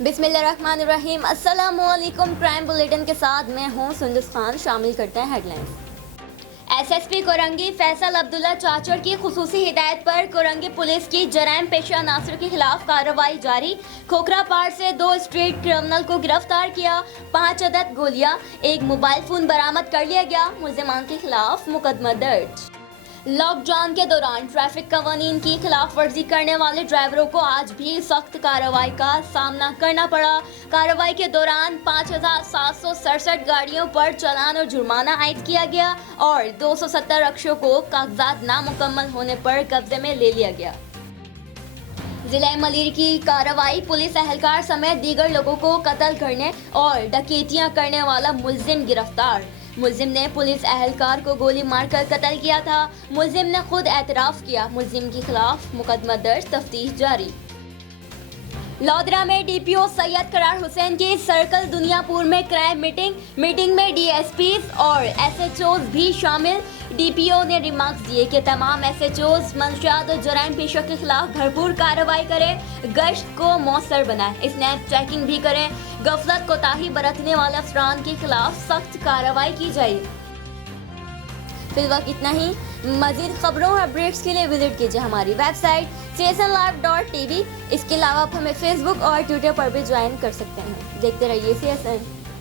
बिस्मिल्लाहिर्रहमानिर्रहीम। अस्सलामुअलैकुम। Crime bulletin के साथ मैं हूं सुंदस खान। शामिल करते हैं हेडलाइंस। एसएसपी कोरंगी फैसल अब्दुल्ला चाचड़ की खुसूसी हिदायत पर कोरंगी पुलिस की जराइम पेशा अनासर के खिलाफ कार्रवाई जारी। खोखरा पार से 2 स्ट्रीट क्रिमिनल को गिरफ्तार किया। 5 अदद गोलियां, 1 मोबाइल फोन बरामद कर लिया गया। मुल्जिमान के खिलाफ मुकदमा दर्ज। लॉकडाउन के दौरान ट्रैफिक कवानीन की खिलाफ वर्जी करने वाले ड्राइवरों को आज भी सख्त कार्रवाई का सामना करना पड़ा। कार्रवाई के दौरान 5,767 गाड़ियों पर चालान और जुर्माना आयद किया गया और 270 रक्षों को कागजात नामुकम्मल होने पर कब्जे में ले लिया गया। जिला मलिर की कार्रवाई, पुलिस एहलकार समेत दीगर लोगों को कत्ल करने और डकैतियां करने वाला मुल्जिम गिरफ्तार। मुल्जिम ने पुलिस एहलकार को गोली मारकर कत्ल किया था। मुल्जिम ने खुद एतराफ़ किया। मुल्जिम के खिलाफ मुकदमा दर्ज, तफ्तीश जारी। लोधरा में डीपीओ सैयद करार हुसैन की सर्कल दुनियापुर में क्राइम मीटिंग में डीएसपीज और एसएचओज भी शामिल। डीपीओ ने रिमार्क्स दिए कि तमाम एसएचओज मंशियात और जराइम पेशा के खिलाफ भरपूर कार्रवाई करें, गश्त को मौसर बनाएं, स्नैप चेकिंग भी करें, गफलत कोताही बरतने वाले अफसरान के खिलाफ सख्त कार्रवाई की जाए। फिलहाल इतना ही। मज़ीद खबरों और अपडेट्स के लिए विजिट कीजिए हमारी वेबसाइट csnlive.tv। इसके अलावा आप हमें फेसबुक और ट्विटर पर भी ज्वाइन कर सकते हैं। देखते रहिए CSN।